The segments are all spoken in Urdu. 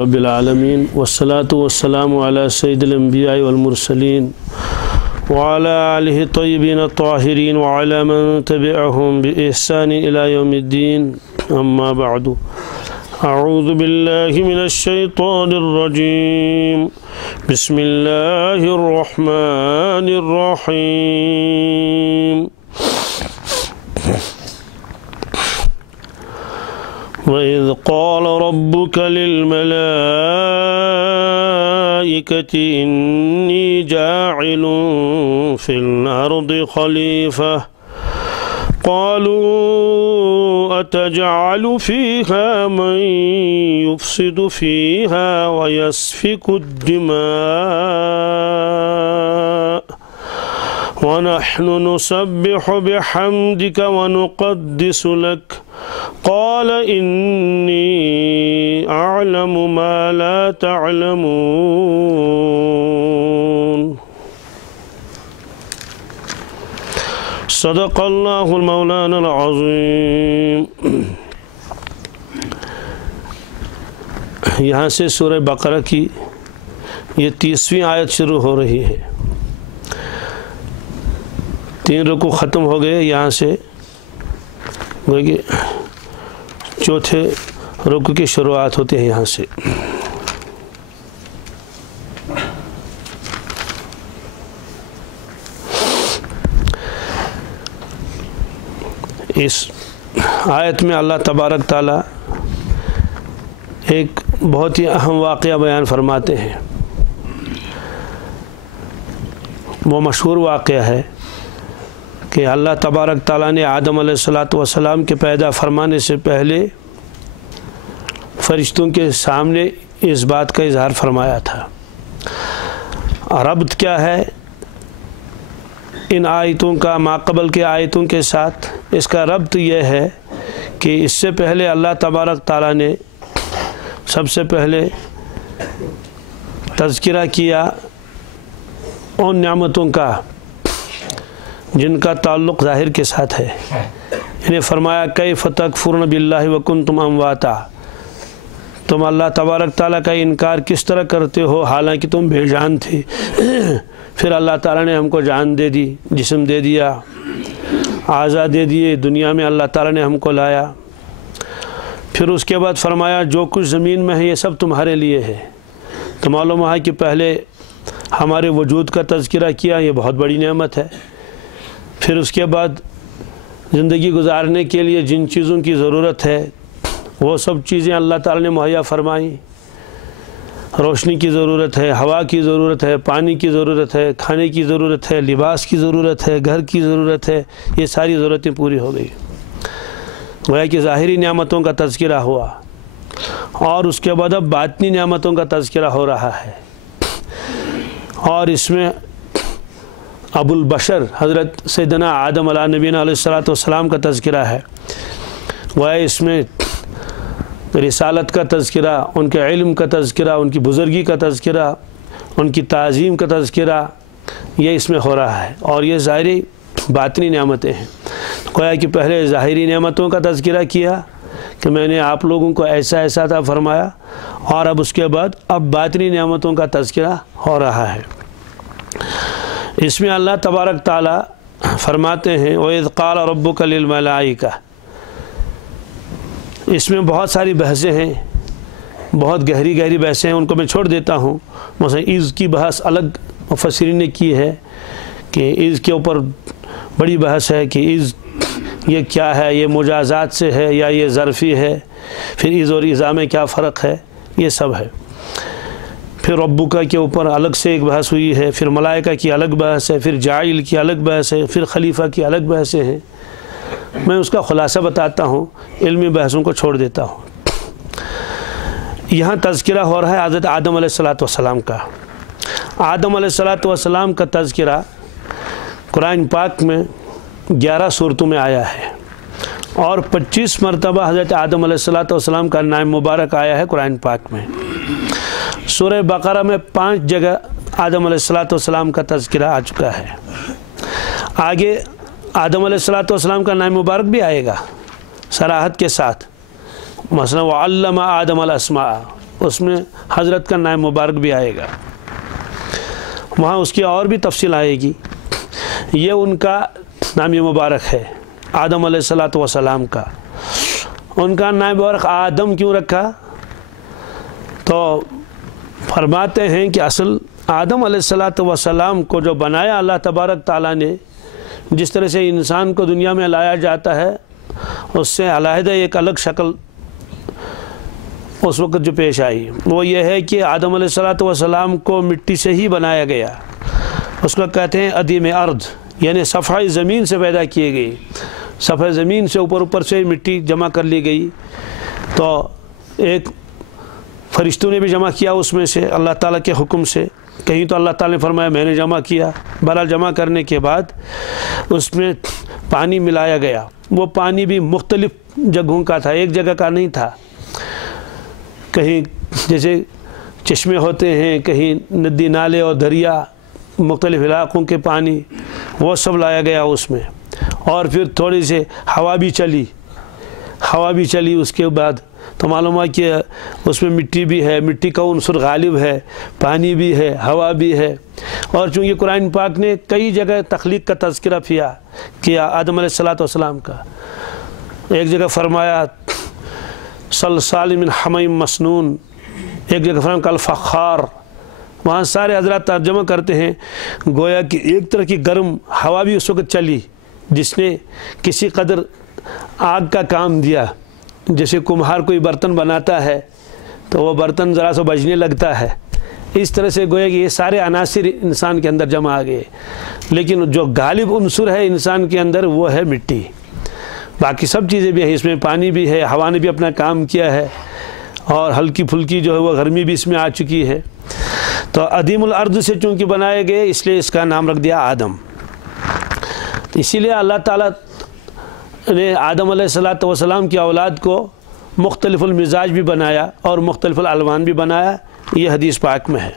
رب العالمین والصلاة والسلام علی سید الانبیاء والمرسلین وعلی آلہ الطیبین الطاہرین وعلی من تبعهم بإحسان إلى یوم الدین اما بعد اعوذ باللہ من الشیطان الرجیم بسم اللہ الرحمن الرحیم وَإِذْ قَالَ رَبُّكَ لِلْمَلَائِكَةِ إِنِّي جَاعِلٌ فِي الْأَرْضِ خَلِيفَةً قَالُوا أَتَجْعَلُ فِيهَا مَن يُفْسِدُ فِيهَا وَيَسْفِكُ الدِّمَاءَ وَنَحْنُ نُسَبِّحُ بِحَمْدِكَ وَنُقَدِّسُ لَكَ قال إني أعلم ما لا تعلمون صدق الله المولانا العظيم۔ یہاں سے سورہ بقرہ کی یہ 30ویں آیت شروع ہو رہی ہے۔ 3 رکوع ختم ہو گئے، یہاں سے چوتھے رکوع کی شروعات ہوتی ہے۔ یہاں سے اس آیت میں اللہ تبارک تعالی ایک بہت ہی اہم واقعہ بیان فرماتے ہیں۔ وہ مشہور واقعہ ہے کہ اللہ تبارک تعالیٰ نے آدم علیہ السلام کے پیدا فرمانے سے پہلے فرشتوں کے سامنے اس بات کا اظہار فرمایا تھا۔ ربط کیا ہے ان آیتوں کا ماقبل کے آیتوں کے ساتھ؟ اس کا ربط یہ ہے کہ اس سے پہلے اللہ تبارک تعالیٰ نے سب سے پہلے تذکرہ کیا ان نعمتوں کا جن کا تعلق ظاہر کے ساتھ ہے، یعنی فرمایا کیف تکفرون باللہ وکنتم امواتا، تم اللہ تبارک تعالیٰ کا انکار کس طرح کرتے ہو حالانکہ تم بے جان تھے۔ پھر اللہ تعالیٰ نے ہم کو جان دے دی، جسم دے دیا، اعضاء دے دیے، دنیا میں اللہ تعالیٰ نے ہم کو لایا۔ پھر اس کے بعد فرمایا جو کچھ زمین میں ہے یہ سب تمہارے لیے ہے۔ تو معلوم ہے کہ پہلے ہمارے وجود کا تذکرہ کیا، یہ بہت بڑی نعمت ہے۔ پھر اس کے بعد زندگی گزارنے کے لیے جن چیزوں کی ضرورت ہے وہ سب چیزیں اللہ تعالیٰ نے مہیا فرمائی۔ روشنی کی ضرورت ہے، ہوا کی ضرورت ہے، پانی کی ضرورت ہے، کھانے کی ضرورت ہے، لباس کی ضرورت ہے، گھر کی ضرورت ہے، یہ ساری ضرورتیں پوری ہو گئی۔ گویا کہ ظاہری نعمتوں کا تذکرہ ہوا، اور اس کے بعد اب باطنی نعمتوں کا تذکرہ ہو رہا ہے۔ اور اس میں ابو البشر حضرت سیدنا آدم علیہ نبینا علیہ السلام کا تذکرہ ہے۔ وہ اس میں رسالت کا تذکرہ، ان کے علم کا تذکرہ، ان کی بزرگی کا تذکرہ، ان کی تعظیم کا تذکرہ، یہ اس میں ہو رہا ہے۔ اور یہ ظاہری باطنی نعمتیں ہیں۔ گویا کہ پہلے ظاہری نعمتوں کا تذکرہ کیا کہ میں نے آپ لوگوں کو ایسا ایسا عطا فرمایا، اور اب اس کے بعد اب باطنی نعمتوں کا تذکرہ ہو رہا ہے۔ اس میں اللہ تبارک تعالیٰ فرماتے ہیں وَإِذْ قَالَ رَبُّكَ لِلْمَلَائِكَةِ، اس میں بہت ساری بحثیں ہیں، بہت گہری بحثیں ہیں، ان کو میں چھوڑ دیتا ہوں۔ مثلا عز کی بحث الگ مفسرین نے کی ہے کہ عز کے اوپر بڑی بحث ہے کہ عز یہ کیا ہے، یہ مجازات سے ہے یا یہ ظرفی ہے، پھر عز اور اذا میں کیا فرق ہے، یہ سب ہے۔ پھر ربکا کے اوپر الگ سے ایک بحث ہوئی ہے، پھر ملائکہ کی الگ بحث ہے، پھر جاعل کی الگ بحث ہے، پھر خلیفہ کی الگ بحثیں ہیں۔ میں اس کا خلاصہ بتاتا ہوں، علمی بحثوں کو چھوڑ دیتا ہوں۔ یہاں تذکرہ ہو رہا ہے حضرت آدم علیہ السلام کا۔ آدم علیہ السلام کا تذکرہ قرآن پاک میں 11 صورتوں میں آیا ہے، اور 25 مرتبہ حضرت آدم علیہ السلام کا نام مبارک آیا ہے قرآن پاک میں۔ سورہ بقرہ میں 5 جگہ آدم علیہ السلام کا تذکرہ آ چکا ہے۔ آگے آدم علیہ السلام کا نام مبارک بھی آئے گا صراحت کے ساتھ، مثلا وعلم آدم الاسماء، آدم علیہ السلام اس میں حضرت کا نام مبارک بھی آئے گا، وہاں اس کی اور بھی تفصیل آئے گی۔ یہ ان کا نام مبارک ہے آدم علیہ السلام کا۔ ان کا نام مبارک آدم کیوں رکھا؟ تو فرماتے ہیں کہ اصل آدم علیہ السلام کو جو بنایا اللہ تبارک تعالیٰ نے، جس طرح سے انسان کو دنیا میں لایا جاتا ہے اس سے علیحدہ ایک الگ شکل اس وقت جو پیش آئی، وہ یہ ہے کہ آدم علیہ السلام کو مٹی سے ہی بنایا گیا۔ اس کو کہتے ہیں عدیم ارض، یعنی صفحہ زمین سے پیدا کیے گئی، صفحہ زمین سے اوپر سے مٹی جمع کر لی گئی۔ تو ایک فرشتوں نے بھی جمع کیا اس میں سے اللہ تعالیٰ کے حکم سے، کہیں تو اللہ تعالیٰ نے فرمایا میں نے جمع کیا۔ بہرحال جمع کرنے کے بعد اس میں پانی ملایا گیا، وہ پانی بھی مختلف جگہوں کا تھا، ایک جگہ کا نہیں تھا۔ کہیں جیسے چشمے ہوتے ہیں، کہیں ندی نالے اور دریا، مختلف علاقوں کے پانی، وہ سب لایا گیا اس میں۔ اور پھر تھوڑی سی ہوا بھی چلی اس کے بعد، تو معلوم ہوا کہ اس میں مٹی بھی ہے، مٹی کا عنصر غالب ہے، پانی بھی ہے، ہوا بھی ہے۔ اور چونکہ قرآن پاک نے کئی جگہ تخلیق کا تذکرہ کیا آدم علیہ السلام کا، ایک جگہ فرمایا صلصال من حمیم مسنون، ایک جگہ فرمایا کالفخار۔ وہاں سارے حضرات ترجمہ کرتے ہیں گویا کہ ایک طرح کی گرم ہوا بھی اس وقت چلی جس نے کسی قدر آگ کا کام دیا۔ جیسے کمہار کوئی برتن بناتا ہے تو وہ برتن ذرا سا بجنے لگتا ہے، اس طرح سے گویا کہ یہ سارے عناصر انسان کے اندر جمع آ گئے، لیکن جو غالب عنصر ہے انسان کے اندر وہ ہے مٹی۔ باقی سب چیزیں بھی ہیں، اس میں پانی بھی ہے، ہوا نے بھی اپنا کام کیا ہے، اور ہلکی پھلکی جو ہے وہ گرمی بھی اس میں آ چکی ہے۔ تو عدیم الارض سے چونکہ بنائے گئے اس لیے اس کا نام رکھ دیا آدم۔ اسی لیے اللہ تعالیٰ نے آدم علیہ السلام کی اولاد کو مختلف المزاج بھی بنایا اور مختلف الالوان بھی بنایا، یہ حدیث پاک میں ہے۔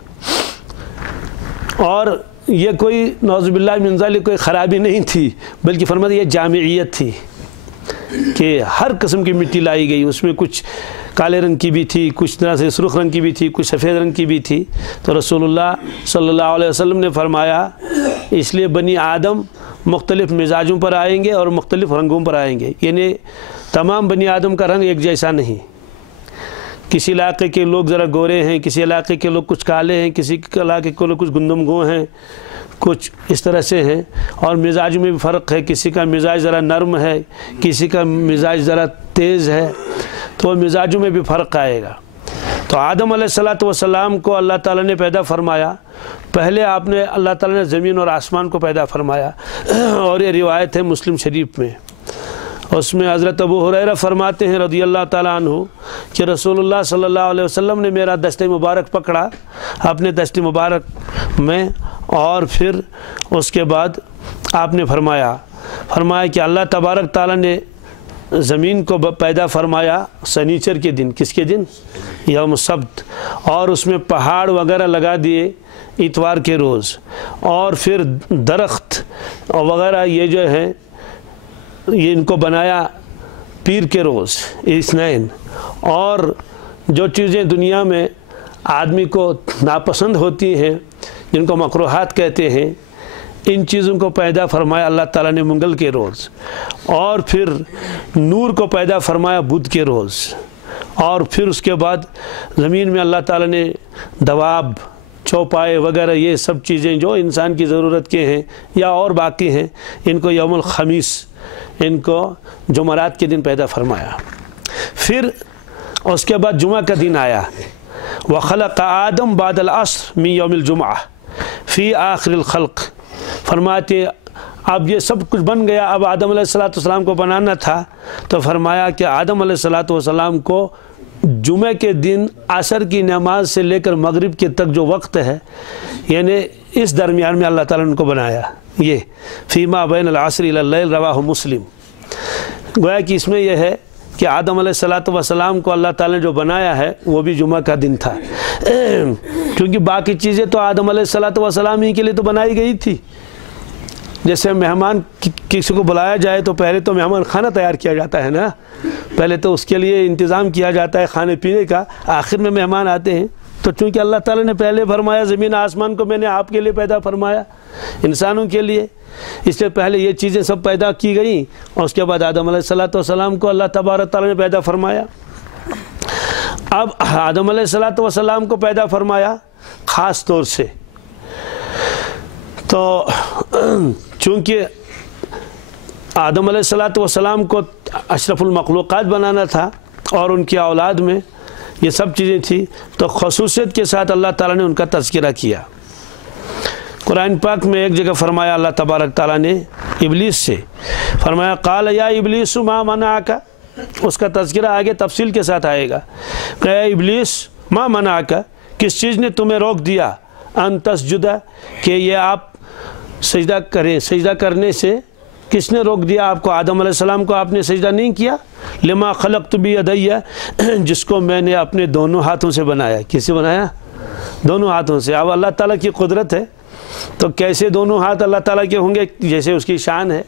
اور یہ کوئی نعوذ باللہ من ذالک کوئی خرابی نہیں تھی، بلکہ فرمایا یہ جامعیت تھی کہ ہر قسم کی مٹی لائی گئی، اس میں کچھ کالے رنگ کی بھی تھی، کچھ طرح سے سرخ رنگ کی بھی تھی، کچھ سفید رنگ کی بھی تھی۔ تو رسول اللہ صلی اللہ علیہ وسلم نے فرمایا اس لیے بنی آدم مختلف مزاجوں پر آئیں گے اور مختلف رنگوں پر آئیں گے، یعنی تمام بنی آدم کا رنگ ایک جیسا نہیں۔ کسی علاقے کے لوگ ذرا گورے ہیں، کسی علاقے کے لوگ کچھ کالے ہیں، کسی علاقے کے لوگ کچھ گندم گو ہیں، کچھ اس طرح سے ہیں۔ اور مزاج میں بھی فرق ہے، کسی کا مزاج ذرا نرم ہے، کسی کا مزاج ذرا تیز ہے، تو مزاجوں میں بھی فرق آئے گا۔ تو آدم علیہ السلام کو اللہ تعالیٰ نے پیدا فرمایا، پہلے آپ نے اللہ تعالیٰ نے زمین اور آسمان کو پیدا فرمایا، اور یہ روایت ہے مسلم شریف میں، اس میں حضرت ابو ہریرہ فرماتے ہیں رضی اللہ تعالیٰ عنہ کہ رسول اللہ صلی اللہ علیہ وسلم نے میرا دست مبارک پکڑا اپنے دست مبارک میں، اور پھر اس کے بعد آپ نے فرمایا کہ اللہ تبارک تعالیٰ نے زمین کو پیدا فرمایا سنیچر کے دن، کس کے دن؟ یوم السبت، اور اس میں پہاڑ وغیرہ لگا دیے اتوار کے روز، اور پھر درخت وغیرہ یہ جو ہے یہ ان کو بنایا پیر کے روز اثنین۔ اور جو چیزیں دنیا میں آدمی کو ناپسند ہوتی ہیں جن کو مکروہات کہتے ہیں، ان چیزوں کو پیدا فرمایا اللہ تعالیٰ نے منگل کے روز، اور پھر نور کو پیدا فرمایا بدھ کے روز، اور پھر اس کے بعد زمین میں اللہ تعالیٰ نے دواب، چوپائے وغیرہ یہ سب چیزیں جو انسان کی ضرورت کے ہیں یا اور باقی ہیں، ان کو یوم الخمیس، ان کو جمعرات کے دن پیدا فرمایا۔ پھر اس کے بعد جمعہ کا دن آیا، وَخَلَقَ آدم بعد العصر من یوم الجمعہ فی آخر الخلق۔ فرماتے اب یہ سب کچھ بن گیا، اب آدم علیہ السلام کو بنانا تھا، تو فرمایا کہ آدم علیہ السلام کو جمعہ کے دن عصر کی نماز سے لے کر مغرب کے تک جو وقت ہے، یعنی اس درمیان میں اللہ تعالیٰ نے ان کو بنایا۔ یہ فیما بین العصر الی اللیل، رواہ مسلم۔ گویا کہ اس میں یہ ہے کہ آدم علیہ السلام کو اللہ تعالیٰ نے جو بنایا ہے وہ بھی جمعہ کا دن تھا، کیونکہ باقی چیزیں تو آدم علیہ السلام ہی کے لیے تو بنائی گئی تھی، جیسے مہمان کسی کو بلایا جائے تو پہلے تو مہمان خانہ تیار کیا جاتا ہے نا، پہلے تو اس کے لیے انتظام کیا جاتا ہے کھانے پینے کا، آخر میں مہمان آتے ہیں۔ تو چونکہ اللہ تعالیٰ نے پہلے فرمایا زمین آسمان کو میں نے آپ کے لیے پیدا فرمایا، انسانوں کے لیے، اس سے پہلے یہ چیزیں سب پیدا کی گئیں، اور اس کے بعد آدم علیہ السلام کو اللہ تبارک تعالیٰ نے پیدا فرمایا۔ اب آدم علیہ السلام کو پیدا فرمایا خاص طور سے، تو چونکہ آدم علیہ السلام کو اشرف المخلوقات بنانا تھا اور ان کی اولاد میں یہ سب چیزیں تھیں، تو خصوصیت کے ساتھ اللہ تعالیٰ نے ان کا تذکرہ کیا۔ قرآن پاک میں ایک جگہ فرمایا اللہ تبارک تعالیٰ نے ابلیس سے فرمایا قال یا ابلیس ما منعک، اس کا تذکرہ آگے تفصیل کے ساتھ آئے گا کہ اے ابلیس ما منعک، کس چیز نے تمہیں روک دیا، ان تسجد، کہ یہ آپ سجدہ کریں، سجدہ کرنے سے کس نے روک دیا آپ کو؟ آدم علیہ السلام کو آپ نے سجدہ نہیں کیا؟ لما خلقت بیدی، جس کو میں نے اپنے دونوں ہاتھوں سے بنایا۔ کس سے بنایا؟ دونوں ہاتھوں سے۔ اب اللہ تعالیٰ کی قدرت ہے تو کیسے دونوں ہاتھ اللہ تعالیٰ کے ہوں گے؟ جیسے اس کی شان ہے۔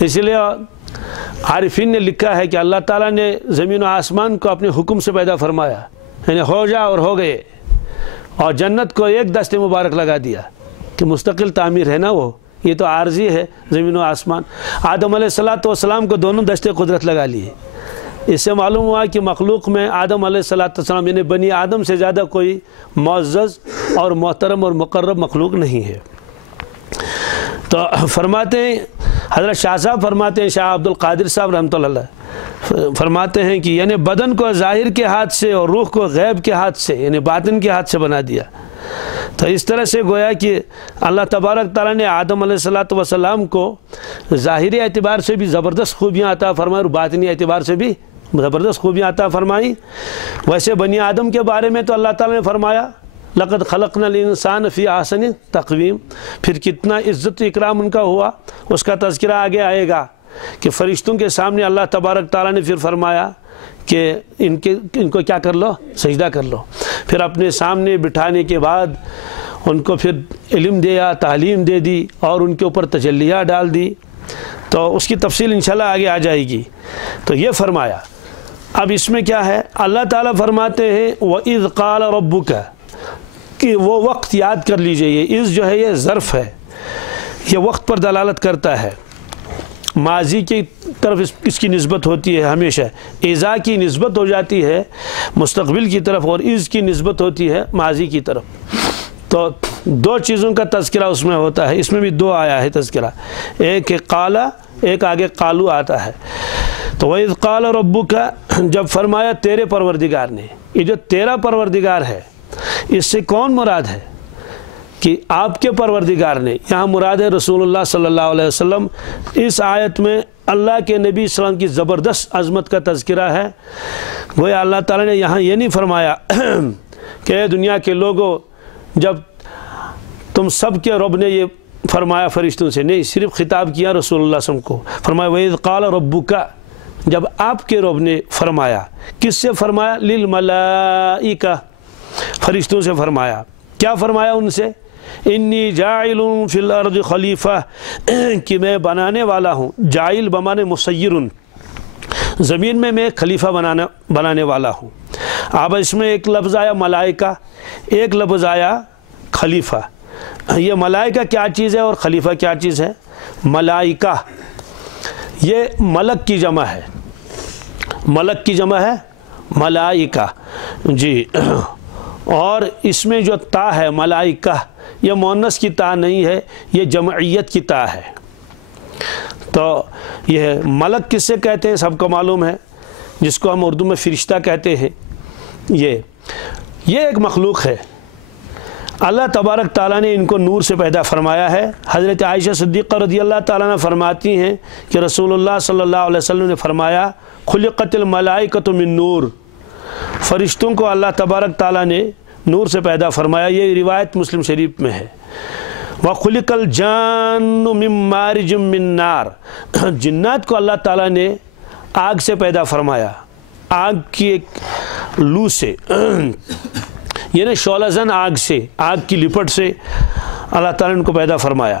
اس لیے عارفین نے لکھا ہے کہ اللہ تعالیٰ نے زمین و آسمان کو اپنے حکم سے پیدا فرمایا، یعنی ہو جا اور ہو گئے، اور جنت کو ایک دست مبارک لگا دیا کہ مستقل تعمیر ہے نا، وہ یہ تو عارضی ہے زمین و آسمان۔ آدم علیہ السلام کو دونوں دستے قدرت لگا لیے۔ اس سے معلوم ہوا کہ مخلوق میں آدم علیہ السلام یعنی بنی آدم سے زیادہ کوئی معزز اور محترم اور مقرب مخلوق نہیں ہے۔ تو فرماتے ہیں حضرت شاہ صاحب فرماتے ہیں، شاہ عبد القادر صاحب رحمۃ اللہ علیہ فرماتے ہیں کہ یعنی بدن کو ظاہر کے ہاتھ سے اور روح کو غیب کے ہاتھ سے یعنی باطن کے ہاتھ سے بنا دیا۔ تو اس طرح سے گویا کہ اللہ تبارک تعالیٰ نے آدم علیہ السلام کو ظاہری اعتبار سے بھی زبردست خوبیاں عطا فرمائی اور باطنی اعتبار سے بھی زبردست خوبیاں عطا فرمائی۔ ویسے بنی آدم کے بارے میں تو اللہ تعالیٰ نے فرمایا لقد خلقنا الانسان فی احسن تقویم، پھر کتنا عزت اکرام ان کا ہوا، اس کا تذکرہ آگے آئے گا کہ فرشتوں کے سامنے اللہ تبارک تعالیٰ نے پھر فرمایا کہ ان کو کیا کر لو، سجدہ کر لو۔ پھر اپنے سامنے بٹھانے کے بعد ان کو پھر علم دیا، تعلیم دے دی اور ان کے اوپر تجلیات ڈال دی، تو اس کی تفصیل انشاءاللہ آگے آ جائے گی۔ تو یہ فرمایا۔ اب اس میں کیا ہے، اللہ تعالیٰ فرماتے ہیں وَإِذْ قَالَ رَبُّكَ، کہ وہ وقت یاد کر لیجئے۔ یہ از جو ہے یہ ظرف ہے، یہ وقت پر دلالت کرتا ہے، ماضی کی طرف اس کی نسبت ہوتی ہے ہمیشہ، اذا کی نسبت ہو جاتی ہے مستقبل کی طرف اور از کی نسبت ہوتی ہے ماضی کی طرف۔ تو دو چیزوں کا تذکرہ اس میں ہوتا ہے، اس میں بھی دو آیا ہے تذکرہ، ایک قالا، ایک آگے قالو آتا ہے۔ تو وَإِذْ قَالَ رَبُّكَ، جب فرمایا تیرے پروردگار نے، یہ جو تیرا پروردگار ہے اس سے کون مراد ہے؟ کہ آپ کے پروردگار نے، یہاں مراد ہے رسول اللہ صلی اللہ علیہ وسلم۔ اس آیت میں اللہ کے نبی صلی اللہ علیہ وسلم کی زبردست عظمت کا تذکرہ ہے۔ گویا اللہ تعالیٰ نے یہاں یہ نہیں فرمایا کہ اے دنیا کے لوگوں، جب تم سب کے رب نے یہ فرمایا فرشتوں سے، نہیں، صرف خطاب کیا رسول اللہ صلی اللہ علیہ وسلم کو۔ فرمایا وَإِذْ قَالَ رَبُّكَ، جب آپ کے رب نے فرمایا، کس سے فرمایا؟ لِلْمَلَائِكَةِ، فرشتوں سے فرمایا۔ کیا فرمایا ان سے؟ انی جاعل فی الارض خلیفہ، کہ میں بنانے والا ہوں، جاعل بمانے مسیر، زمین میں میں خلیفہ بنانے والا ہوں۔ اب اس میں ایک لفظ آیا ملائکہ، ایک لفظ آیا خلیفہ۔ یہ ملائکہ کیا چیز ہے اور خلیفہ کیا چیز ہے؟ ملائکہ یہ ملک کی جمع ہے، ملک کی جمع ہے ملائکہ، جی۔ اور اس میں جو تا ہے ملائکہ، یہ مؤنث کی تا نہیں ہے، یہ جمعیت کی تا ہے۔ تو یہ ملک کس سے کہتے ہیں سب کو معلوم ہے، جس کو ہم اردو میں فرشتہ کہتے ہیں۔ یہ ایک مخلوق ہے، اللہ تبارک تعالیٰ نے ان کو نور سے پیدا فرمایا ہے۔ حضرت عائشہ صدیقہ رضی اللہ تعالیٰ عنہ فرماتی ہیں کہ رسول اللہ صلی اللہ علیہ وسلم نے فرمایا خلقت الملائکۃ من نور، فرشتوں کو اللہ تبارک تعالیٰ نے نور سے پیدا فرمایا۔ یہ روایت مسلم شریف میں ہے۔ وَخُلِقَ الْجَانُّ مِن مَارِجٍ مِّن نَار، جنات کو اللہ تعالیٰ نے آگ سے پیدا فرمایا، آگ کی ایک لو سے، یعنی شعلہ زن آگ سے، آگ کی لپٹ سے اللہ تعالیٰ نے ان کو پیدا فرمایا۔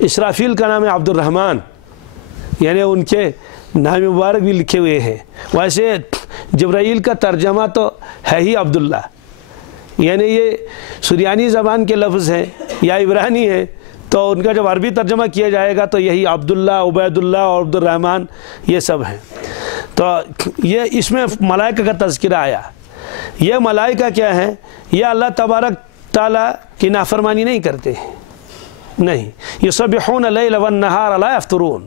اسرافیل کا نام ہے عبد الرحمن، یعنی ان کے نام مبارک بھی لکھے ہوئے ہیں۔ ویسے جبرائیل کا ترجمہ تو ہے ہی عبداللہ، یعنی یہ سریانی زبان کے لفظ ہیں یا عبرانی ہیں، تو ان کا جب عربی ترجمہ کیا جائے گا تو یہی عبداللہ، عبید اللہ اور عبد الرحمن یہ سب ہیں۔ تو یہ اس میں ملائکہ کا تذکرہ آیا۔ یہ ملائکہ کیا ہیں؟ یہ اللہ تبارک تعالیٰ کی نافرمانی نہیں کرتے، نہیں، یسبحون اللیل والنہار لا یفترون۔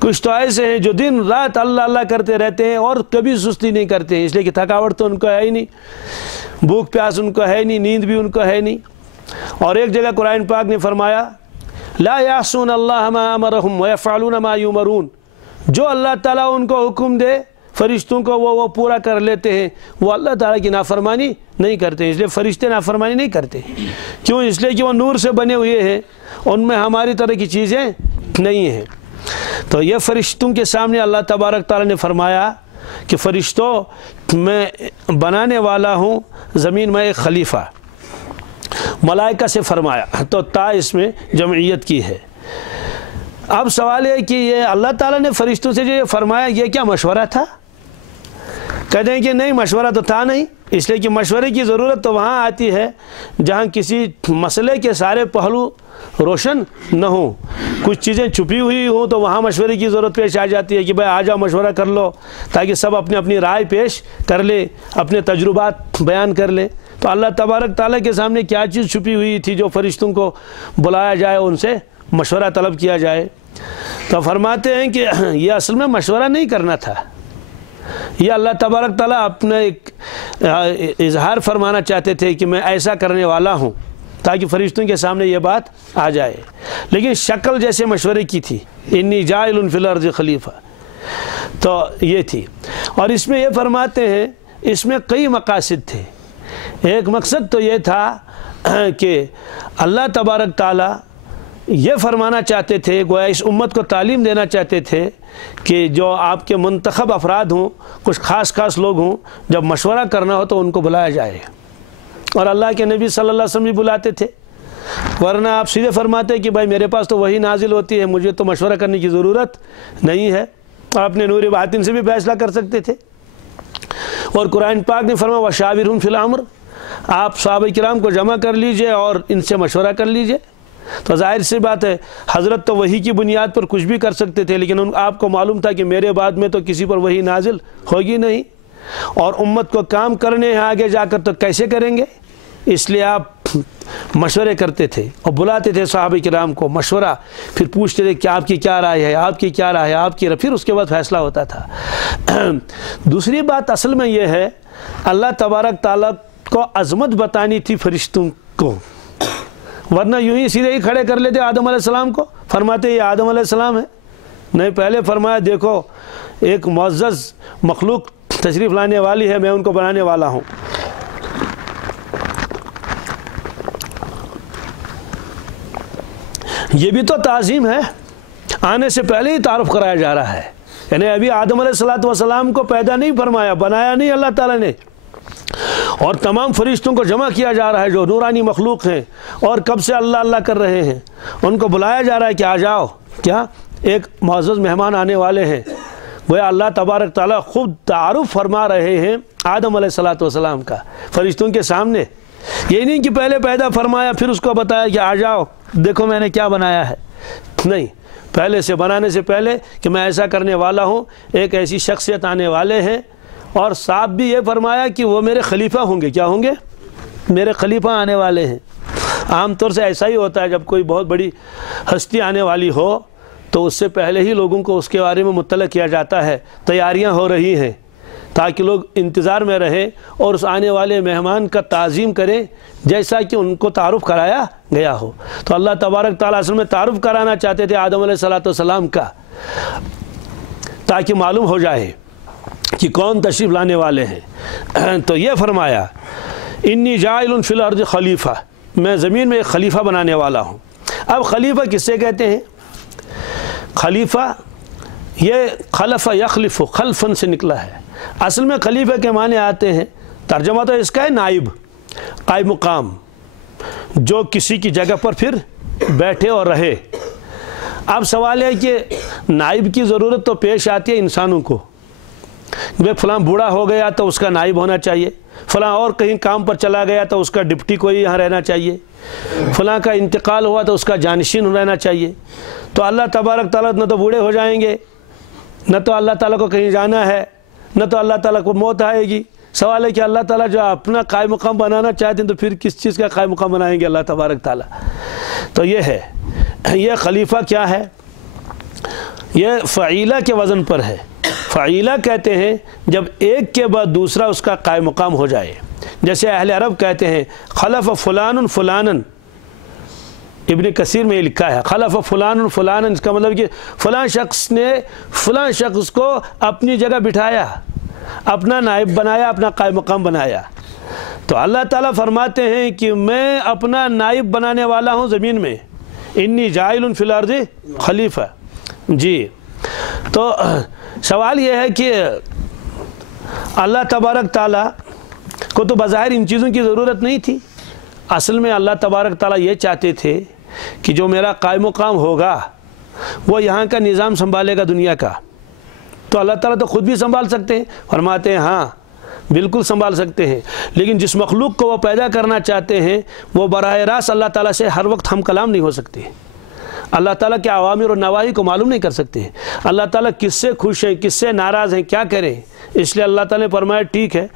کچھ تو ایسے ہیں جو دن رات اللہ اللہ کرتے رہتے ہیں اور کبھی سستی نہیں کرتے ہیں، اس لیے کہ تھکاوٹ تو ان کو ہے ہی نہیں، بھوک پیاس ان کو ہے نہیں، نیند بھی ان کو ہے نہیں۔ اور ایک جگہ قرآن پاک نے فرمایا لا یعصون اللہ ما امرہم ویفعلون ما یؤمرون، جو اللہ تعالیٰ ان کو حکم دے فرشتوں کو وہ پورا کر لیتے ہیں، وہ اللہ تعالیٰ کی نافرمانی نہیں کرتے۔ اس لیے فرشتے نافرمانی نہیں کرتے، کیوں؟ اس لیے کہ وہ نور سے بنے ہوئے ہیں، ان میں ہماری طرح کی چیزیں نہیں ہیں۔ تو یہ فرشتوں کے سامنے اللہ تبارک تعالیٰ نے فرمایا کہ فرشتوں میں بنانے والا ہوں زمین میں ایک خلیفہ، ملائکہ سے فرمایا، تو تا اس میں جمعیت کی ہے۔ اب سوال ہے کہ یہ اللہ تعالیٰ نے فرشتوں سے جو یہ فرمایا یہ کیا مشورہ تھا؟ کہتے ہیں کہ نہیں، مشورہ تو تھا نہیں، اس لیے کہ مشورے کی ضرورت تو وہاں آتی ہے جہاں کسی مسئلے کے سارے پہلو روشن نہ ہوں، کچھ چیزیں چھپی ہوئی ہوں، تو وہاں مشورے کی ضرورت پیش آ جاتی ہے کہ بھائی آ جاؤ مشورہ کر لو، تاکہ سب اپنی اپنی رائے پیش کر لے، اپنے تجربات بیان کر لیں۔ تو اللہ تبارک تعالیٰ کے سامنے کیا چیز چھپی ہوئی تھی جو فرشتوں کو بلایا جائے، ان سے مشورہ طلب کیا جائے؟ تو فرماتے ہیں کہ یہ اصل میں مشورہ نہیں کرنا تھا، یہ اللہ تبارک تعالیٰ اپنا ایک اظہار فرمانا چاہتے تھے کہ میں ایسا کرنے والا ہوں، تاکہ فرشتوں کے سامنے یہ بات آ جائے، لیکن شکل جیسے مشورے کی تھی، انی جاعل فی الارض خلیفہ، تو یہ تھی۔ اور اس میں یہ فرماتے ہیں اس میں کئی مقاصد تھے۔ ایک مقصد تو یہ تھا کہ اللہ تبارک تعالیٰ یہ فرمانا چاہتے تھے، گویا اس امت کو تعلیم دینا چاہتے تھے کہ جو آپ کے منتخب افراد ہوں، کچھ خاص لوگ ہوں، جب مشورہ کرنا ہو تو ان کو بلایا جائے۔ اور اللہ کے نبی صلی اللہ علیہ وسلم بھی بلاتے تھے، ورنہ آپ سیدھے فرماتے کہ بھائی میرے پاس تو وہی نازل ہوتی ہے، مجھے تو مشورہ کرنے کی ضرورت نہیں ہے، اور اپنے نور باطن سے بھی فیصلہ کر سکتے تھے۔ اور قرآن پاک نے فرمایا وشاورہم فی الامر، آپ صحابہ کرام کو جمع کر لیجئے اور ان سے مشورہ کر لیجئے۔ تو ظاہر سی بات ہے حضرت تو وحی کی بنیاد پر کچھ بھی کر سکتے تھے، لیکن آپ کو معلوم تھا کہ میرے بعد میں تو کسی پر وحی نازل ہوگی نہیں، اور امت کو کام کرنے ہیں آگے جا کر تو کیسے کریں گے؟ اس لیے آپ مشورے کرتے تھے اور بلاتے تھے صحابہ کرام کو، مشورہ، پھر پوچھتے تھے کہ آپ کی کیا رائے ہے، آپ کی کیا رائے ہے، آپ کی، پھر اس کے بعد فیصلہ ہوتا تھا۔ دوسری بات اصل میں یہ ہے اللہ تبارک تعالیٰ کو عظمت بتانی تھی فرشتوں کو، ورنہ یوں ہی سیدھے ہی کھڑے کر لیتے آدم علیہ السلام کو، فرماتے یہ آدم علیہ السلام ہے، نہیں، پہلے فرمایا دیکھو ایک معزز مخلوق تشریف لانے والی ہے، میں ان کو بنانے والا ہوں۔ یہ بھی تو تعظیم ہے، آنے سے پہلے ہی تعارف کرایا جا رہا ہے، یعنی ابھی آدم علیہ السلام کو پیدا نہیں فرمایا، بنایا نہیں اللہ تعالیٰ نے، اور تمام فرشتوں کو جمع کیا جا رہا ہے جو نورانی مخلوق ہیں اور کب سے اللہ اللہ کر رہے ہیں، ان کو بلایا جا رہا ہے کہ آ جاؤ، کیا ایک معزز مہمان آنے والے ہیں۔ وہ اللہ تبارک تعالیٰ خود تعارف فرما رہے ہیں آدم علیہ السلام کا فرشتوں کے سامنے، یہ نہیں کہ پہلے پیدا فرمایا پھر اس کو بتایا کہ آ جاؤ دیکھو میں نے کیا بنایا ہے، نہیں، پہلے سے بنانے سے پہلے کہ میں ایسا کرنے والا ہوں، ایک ایسی شخصیت آنے والے ہیں، اور صاحب بھی یہ فرمایا کہ وہ میرے خلیفہ ہوں گے، کیا ہوں گے؟ میرے خلیفہ آنے والے ہیں۔ عام طور سے ایسا ہی ہوتا ہے جب کوئی بہت بڑی ہستی آنے والی ہو تو اس سے پہلے ہی لوگوں کو اس کے بارے میں مطلع کیا جاتا ہے، تیاریاں ہو رہی ہیں تاکہ لوگ انتظار میں رہیں اور اس آنے والے مہمان کا تعظیم کریں جیسا کہ ان کو تعارف کرایا گیا ہو۔ تو اللہ تبارک تعالیٰ اصل میں تعارف کرانا چاہتے تھے آدم علیہ السلام کا، تاکہ معلوم ہو جائے کہ کون تشریف لانے والے ہیں۔ تو یہ فرمایا انی جاعل فی الارض خلیفہ، میں زمین میں ایک خلیفہ بنانے والا ہوں۔ اب خلیفہ کس سے کہتے ہیں؟ خلیفہ یہ خلف یخلف، خلفن سے نکلا ہے، اصل میں خلیفہ کے معنی آتے ہیں، ترجمہ تو اس کا ہے نائب، قائم مقام، جو کسی کی جگہ پر پھر بیٹھے اور رہے۔ اب سوال ہے کہ نائب کی ضرورت تو پیش آتی ہے انسانوں کو، بھئی فلاں بوڑھا ہو گیا تو اس کا نائب ہونا چاہیے، فلاں اور کہیں کام پر چلا گیا تو اس کا ڈپٹی کوئی یہاں رہنا چاہیے، فلاں کا انتقال ہوا تو اس کا جانشین رہنا چاہیے۔ تو اللہ تبارک تعالیٰ نہ تو بوڑھے ہو جائیں گے، نہ تو اللہ تعالیٰ کو کہیں جانا ہے، نہ تو اللہ تعالیٰ کو موت آئے گی۔ سوال ہے کہ اللہ تعالیٰ جو اپنا قائم مقام بنانا چاہتے ہیں تو پھر کس چیز کا قائم مقام بنائیں گے اللہ تبارک تعالیٰ؟ تو یہ ہے، یہ خلیفہ کیا ہے؟ یہ فعیلہ کے وزن پر ہے۔ فعیلہ کہتے ہیں جب ایک کے بعد دوسرا اس کا قائم مقام ہو جائے، جیسے اہل عرب کہتے ہیں خلف فلان فلانن، ابن کثیر میں یہ لکھا ہے خلف فلان فلانن، اس کا مطلب کہ فلاں شخص نے فلاں شخص کو اپنی جگہ بٹھایا، اپنا نائب بنایا، اپنا قائم مقام بنایا۔ تو اللہ تعالیٰ فرماتے ہیں کہ میں اپنا نائب بنانے والا ہوں زمین میں، انی جاعل فی الارض خلیفہ۔ جی، تو سوال یہ ہے کہ اللہ تبارک تعالیٰ کو تو بظاہر ان چیزوں کی ضرورت نہیں تھی، اصل میں اللہ تبارک تعالیٰ یہ چاہتے تھے کہ جو میرا قائم مقام ہوگا وہ یہاں کا نظام سنبھالے گا دنیا کا۔ تو اللہ تعالیٰ تو خود بھی سنبھال سکتے ہیں، فرماتے ہیں ہاں بالکل سنبھال سکتے ہیں، لیکن جس مخلوق کو وہ پیدا کرنا چاہتے ہیں وہ براہ راست اللہ تعالیٰ سے ہر وقت ہم کلام نہیں ہو سکتے، اللہ تعالیٰ کے اوامر اور نواہی کو معلوم نہیں کر سکتے ہیں، اللہ تعالیٰ کس سے خوش ہیں، کس سے ناراض ہیں، کیا کریں۔ اس لیے اللہ تعالیٰ نے فرمایا ٹھیک ہے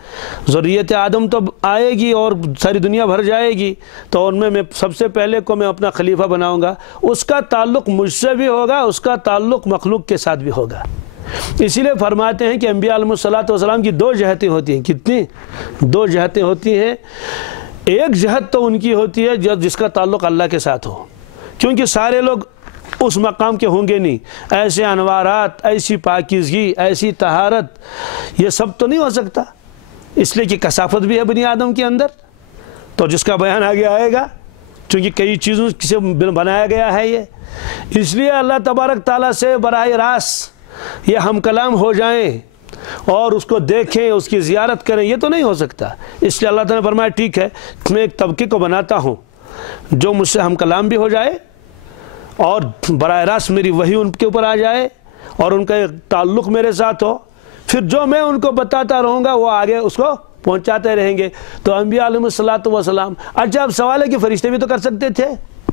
ذریت آدم تو آئے گی اور ساری دنیا بھر جائے گی، تو ان میں سب سے پہلے کو میں اپنا خلیفہ بناؤں گا، اس کا تعلق مجھ سے بھی ہوگا، اس کا تعلق مخلوق کے ساتھ بھی ہوگا۔ اسی لیے فرماتے ہیں کہ انبیاء علیہ السلام کی دو جہتیں ہوتی ہیں۔ کتنی؟ دو جہتیں ہوتی ہیں۔ ایک جہت تو ان کی ہوتی ہے جس کا تعلق اللہ کے ساتھ ہو، کیونکہ سارے لوگ اس مقام کے ہوں گے نہیں، ایسے انوارات، ایسی پاکیزگی، ایسی طہارت، یہ سب تو نہیں ہو سکتا، اس لیے کہ کثافت بھی ہے بنی آدم کے اندر، تو جس کا بیان آگے آئے گا، چونکہ کئی چیزوں سے بنایا گیا ہے یہ۔ اس لیے اللہ تبارک تعالیٰ سے براہ راست یہ ہم کلام ہو جائیں اور اس کو دیکھیں، اس کی زیارت کریں، یہ تو نہیں ہو سکتا۔ اس لیے اللہ تعالیٰ نے فرمایا ٹھیک ہے میں ایک طبقے کو بناتا ہوں جو مجھ سے ہم کلام بھی ہو جائے اور براہ راست میری وحی ان کے اوپر آ جائے اور ان کا ایک تعلق میرے ساتھ ہو، پھر جو میں ان کو بتاتا رہوں گا وہ آگے اس کو پہنچاتے رہیں گے۔ تو انبیاء علیہ السلام، اچھا اب سوال ہے کہ فرشتے بھی تو کر سکتے تھے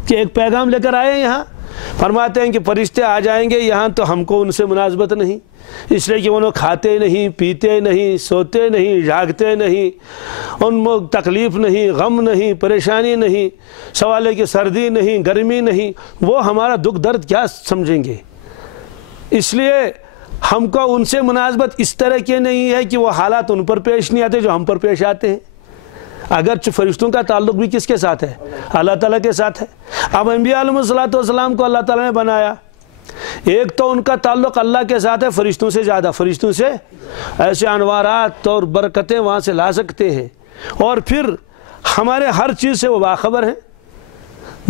کہ ایک پیغام لے کر آئے یہاں، فرماتے ہیں کہ فرشتے آ جائیں گے یہاں تو ہم کو ان سے مناسبت نہیں، اس لیے کہ وہ لوگ کھاتے نہیں، پیتے نہیں، سوتے نہیں، جاگتے نہیں، ان میں تکلیف نہیں، غم نہیں، پریشانی نہیں، سوال ہے کہ سردی نہیں، گرمی نہیں، وہ ہمارا دکھ درد کیا سمجھیں گے؟ اس لیے ہم کو ان سے مناسبت اس طرح کی نہیں ہے کہ وہ حالات ان پر پیش نہیں آتے جو ہم پر پیش آتے ہیں، اگرچہ فرشتوں کا تعلق بھی کس کے ساتھ ہے؟ اللہ تعالیٰ کے ساتھ ہے۔ اب انبیاء علیہ السلام کو اللہ تعالیٰ نے بنایا، ایک تو ان کا تعلق اللہ کے ساتھ ہے فرشتوں سے زیادہ، فرشتوں سے ایسے انوارات اور برکتیں وہاں سے لا سکتے ہیں، اور پھر ہمارے ہر چیز سے وہ باخبر ہیں،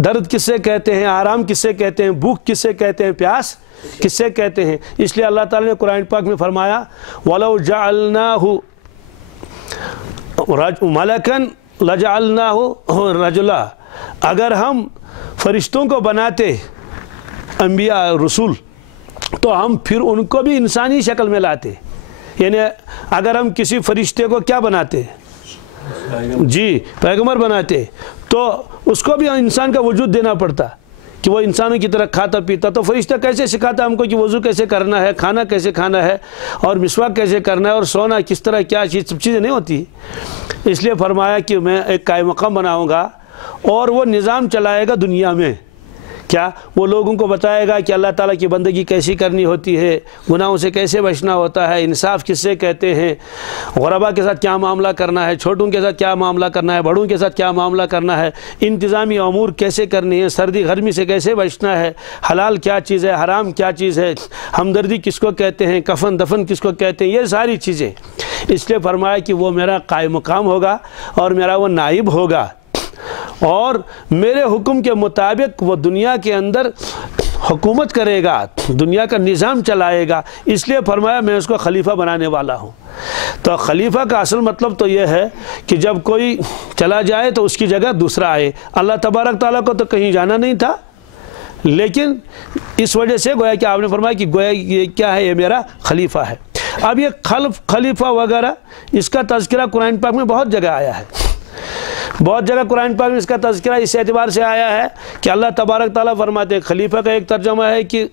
درد کس سے کہتے ہیں، آرام کس سے کہتے ہیں، بھوک کس سے کہتے ہیں، پیاس کس سے کہتے ہیں۔ اس لیے اللہ تعالیٰ نے قرآن پاک میں فرمایا وَلَوْ جَعَلْنَاهُ مَلَكًا لَجَعَلْنَاهُ رَجُلًا، اگر ہم فرشتوں کو بناتے انبیاء رسول تو ہم پھر ان کو بھی انسانی شکل میں لاتے، یعنی اگر ہم کسی فرشتے کو کیا بناتے؟ جی پیغمبر بناتے، تو اس کو بھی انسان کا وجود دینا پڑتا کہ وہ انسانوں کی طرح کھاتا پیتا، تو فرشتہ کیسے سکھاتا ہم کو کہ وضو کیسے کرنا ہے، کھانا کیسے کھانا ہے، اور مسواک کیسے کرنا ہے، اور سونا کس طرح، کیا چیز، سب چیزیں نہیں ہوتی۔ اس لیے فرمایا کہ میں ایک قائم مقام بناؤں گا اور وہ نظام چلائے گا دنیا میں، کیا وہ لوگوں کو بتائے گا کہ اللہ تعالیٰ کی بندگی کیسی کرنی ہوتی ہے، گناہوں سے کیسے بچنا ہوتا ہے، انصاف کس سے کہتے ہیں، غربا کے ساتھ کیا معاملہ کرنا ہے، چھوٹوں کے ساتھ کیا معاملہ کرنا ہے، بڑوں کے ساتھ کیا معاملہ کرنا ہے، انتظامی امور کیسے کرنی ہے، سردی گرمی سے کیسے بچنا ہے، حلال کیا چیز ہے، حرام کیا چیز ہے، ہمدردی کس کو کہتے ہیں، کفن دفن کس کو کہتے ہیں، یہ ساری چیزیں۔ اس لیے فرمایا کہ وہ میرا قائم مقام ہوگا اور میرا وہ نائب ہوگا، اور میرے حکم کے مطابق وہ دنیا کے اندر حکومت کرے گا، دنیا کا نظام چلائے گا۔ اس لیے فرمایا میں اس کو خلیفہ بنانے والا ہوں۔ تو خلیفہ کا اصل مطلب تو یہ ہے کہ جب کوئی چلا جائے تو اس کی جگہ دوسرا آئے۔ اللہ تبارک تعالیٰ کو تو کہیں جانا نہیں تھا، لیکن اس وجہ سے گویا کہ آپ نے فرمایا کہ گویا یہ کیا ہے، یہ میرا خلیفہ ہے۔ اب یہ خلیفہ وغیرہ اس کا تذکرہ قرآن پاک میں بہت جگہ آیا ہے، بہت جگہ قرآن پاک میں اس کا تذکرہ اس اعتبار سے آیا ہے کہ اللہ تبارک تعالیٰ فرماتے ہیں خلیفہ کا ایک ترجمہ ہے کہ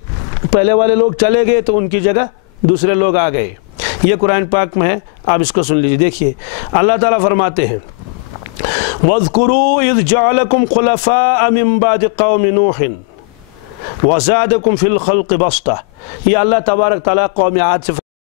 پہلے والے لوگ چلے گئے تو ان کی جگہ دوسرے لوگ آ گئے، یہ قرآن پاک میں ہے، آپ اس کو سن لیجیے۔ دیکھیے اللہ تعالیٰ فرماتے ہیں وَاذْكُرُوا إِذْ جَعَلَكُمْ خُلَفَاءَ مِن بَعْدِ قَوْمِ نُوحٍ وَزَادَكُمْ فِي الْخَلْقِ بَسْطَةً، یہ اللہ تبارک تعالیٰ قوم عاد سے